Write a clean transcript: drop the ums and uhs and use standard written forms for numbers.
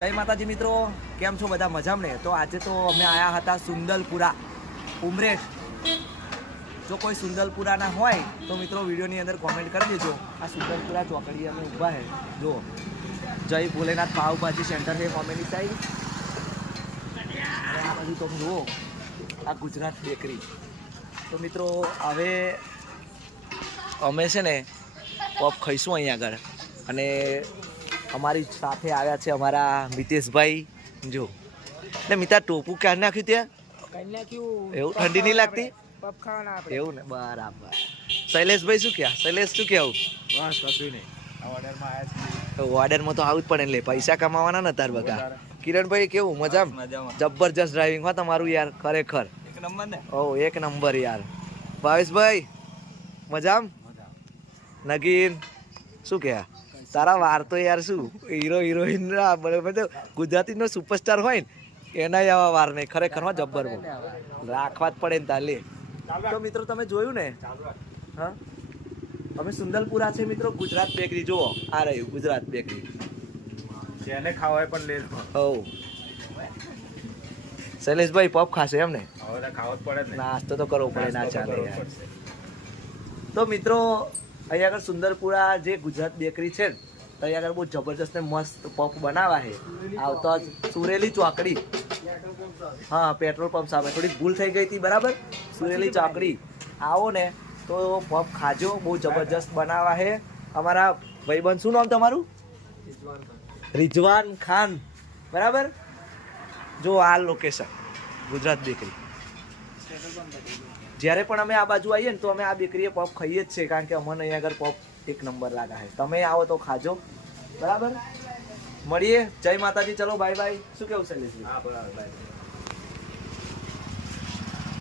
જય માતાજી મિત્રો, કેમ છો બધા? મજામાં ને? તો આજે તો અમે આવ્યા હતા સુંદલપુરા ઉમરેઠ. જો કોઈ સુંદલપુરા ના હોય તો મિત્રો વિડીયોની અંદર કોમેન્ટ કરી દેજો. આ સુંદલપુરા ચોકડી અમે ઊભા છે. જો જય ભોલેનાથ પાવભાજી સેન્ટર છે કોમેડી સાઈડ. અને આ બાજુ તમે જુઓ, આ ગુજરાત બેકરી. તો મિત્રો હવે અમે છે ને પફ ખાઈશું અહીંયા આગળ. અને અમારી સાથે આવ્યા છે અમારા મિતેશભાઈ. જો ને મિતા ટોપું ક્યાં નાખ્યું ત્યાં? એવું ઠંડી નહીં લાગતી? એવું ને, બરાબર. શૈલેષભાઈ શું ક્યાં? શૈલેષ શું કહેવું? બસ કશું નહીં, ઓર્ડરમાં તો આવું જ પડે ને, પૈસા કમાવાના ને તાર બગા. કિરણભાઈ કેવું? મજામાં? જબરજસ્ત ડ્રાઇવિંગ હોય તમારું યાર, ખરેખર એક નંબર ને. ઓ એક નંબર યાર. ભાવેશભાઈ મજામ? નગીન શું કહે? તારા વાર તો યાર શું હીરો હિરોઈન ગુજરાતીનો સુપરસ્ટાર હોય ને એના આવા વાર નહીં, ખરેખર માં જબ્બર રાખવા જ પડે ને તાલે. તો મિત્રો તમે જોયું ને, હા અમે સુંદલપુરા છે મિત્રો, ગુજરાત બેકરી. જુઓ આ રહ્યું ગુજરાત બેકરી. જેને ખાવાય પણ લે. હો શૈલેષભાઈ પફ ખાશે એમ ને? હવે ખાવો જ પડે ને, નાસ્તો તો કરવો પડે, ના ચાલે યાર. તો મિત્રો અહીંયા આગળ સુંદરપુરા જે ગુજરાત બેકરી છે ને, તો અહીંયા આગળ બહુ જબરજસ્ત ને મસ્ત પફ બનાવા છે. આવતો સુરેલી ચોકડી, હા પેટ્રોલ પંપ સામે. થોડી ભૂલ થઈ ગઈ હતી, બરાબર. સુરેલી ચોકડી આવો ને તો પફ ખાજો, બહુ જબરજસ્ત બનાવા છે. અમારા ભાઈબંધ, શું નામ તમારું? રિઝવાન ખાન, બરાબર. જો આ લોકેશન ગુજરાત બેકરી. જ્યારે પણ અમે આ બાજુ આવીએ ને તો અમે આ બેકરીએ પફ ખાઈએ જ છે, કારણ કે અમને અહીંયા આગળ પફ એક નંબર લાગે છે. તમે આવો તો ખાજો, બરાબર. મળીએ. જય માતાજી. ચલો બાય બાય. શું કેવું શૈલેષભાઈ? હા બરાબર.